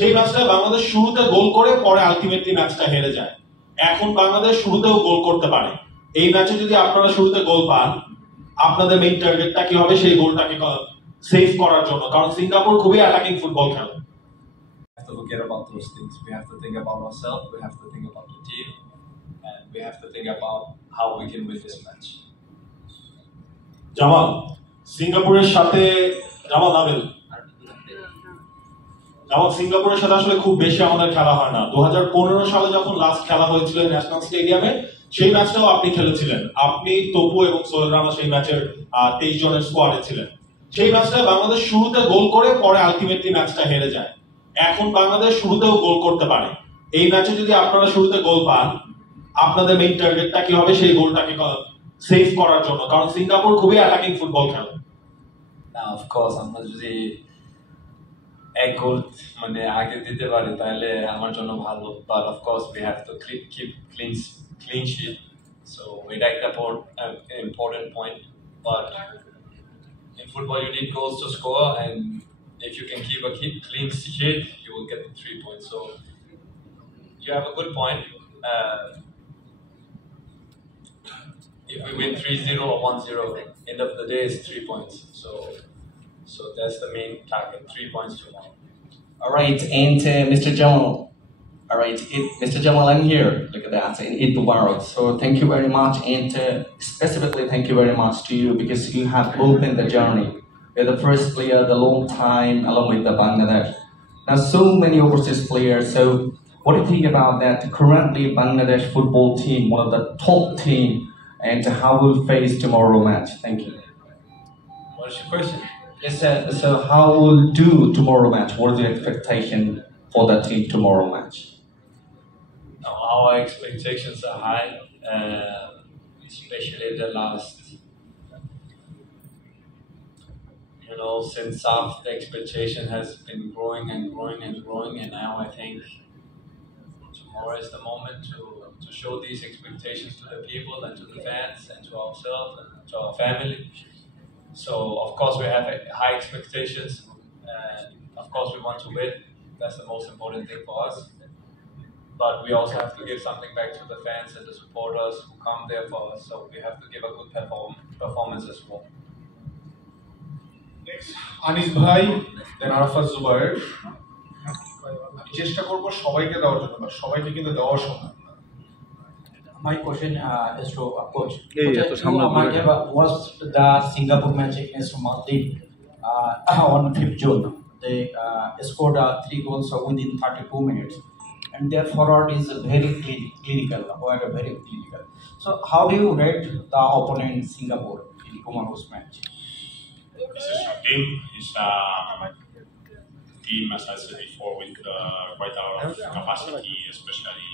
সেই ম্যাচটা বাংলাদেশ শুরুতে গোল করে পরে আলটিমেটলি ম্যাচটা হেরে যায়। এখন বাংলাদেশ শুরুতেও গোল করতে পারে। এই ম্যাচে যদি আপনারা শুরুতে গোল পান, আপনাদের মেইন টার্গেটটা কি হবে সেই গোলটাকে সেভ করার জন্য, কারণ সিঙ্গাপুর খুবই অ্যাটাকিং ফুটবল খেলে। We have to forget about those things. We have to think about ourselves. We have to think about the team, and we have to think about how we can win this match. Jamal, সিঙ্গাপুরের সাথে সিঙ্গাপুরের সাথে আসলে খুব বেশি আমাদের খেলা হয় না। 2015 সালে যখন লাস্ট খেলা হয়েছিল ন্যাশনাল স্টেডিয়ামে, সেই ম্যাচটাও আপনি খেলেছিলেন। আপনি, তপু এবং সোহেল রানা সেই ম্যাচের 23 জনের স্কোয়াডে ছিলেন। সেই ম্যাচটা বাংলাদেশ শুরুতে গোল করে পরে আলটিমেটলি ম্যাচটা হেরে যায়। এখন বাংলাদেশ শুরুতেও গোল করতে পারে। এই ম্যাচে যদি আপনারা শুরুতে গোল পান, আপনাদের মেইন টার্গেটটা কি হবে সেই গোলটাকে সেভ করার জন্য, কারণ সিঙ্গাপুর খুবই অ্যাটাকিং ফুটবল খেলে। Now, of course, আমরা যদি এক গোল মানে আগে দিতে পারি তাহলে আমার জন্য ভালো, but of course we have to keep clean sheet, so এটা একটা important point, but in football you need goals to score, and if you can keep a clean sheet you will get the 3 points. So you have a good point. If we win 3-0 or 1-0, end of the day is 3 points, so that's the main target, 3 points tomorrow. All right, and Mr. Jamal. All right, Mr. Jamal, I'm here. Look at that, and Eid Mubarak. So thank you very much, and specifically thank you very much to you because you have opened the journey. You're the first player, the long time, along with the Bangladesh. Now, so many overseas players. So what do you think about that? Currently, Bangladesh football team, one of the top team, and how will face tomorrow match? Thank you. What's your question? Yes, so how will do tomorrow match? What is your expectation for the team tomorrow match? Our expectations are high, especially the last. Since after the expectation has been growing and growing and growing, and now I think tomorrow is the moment to show these expectations to the people and to the fans and to ourselves and to our family. So of course we have high expectations, and of course we want to win. That's the most important thing for us. But we also have to give something back to the fans and the supporters who come there for us. So we have to give a good performance as well. Anis ভাই, দেন আরাফাত জুবায়ের। আমি চেষ্টা করব সবাইকে দেওয়ার জন্য, সবাইকে কিন্তু দেওয়া সম্ভব না। My question is to coach. Was the Singapore match against Maldives on 5th June? They scored 3 goals within 32 minutes, and their forward is very clinical. Very clinical. So, how do you rate the opponent Singapore in tomorrow's match? It's a strong team. It's a team, as I said before, with quite a lot of capacity, especially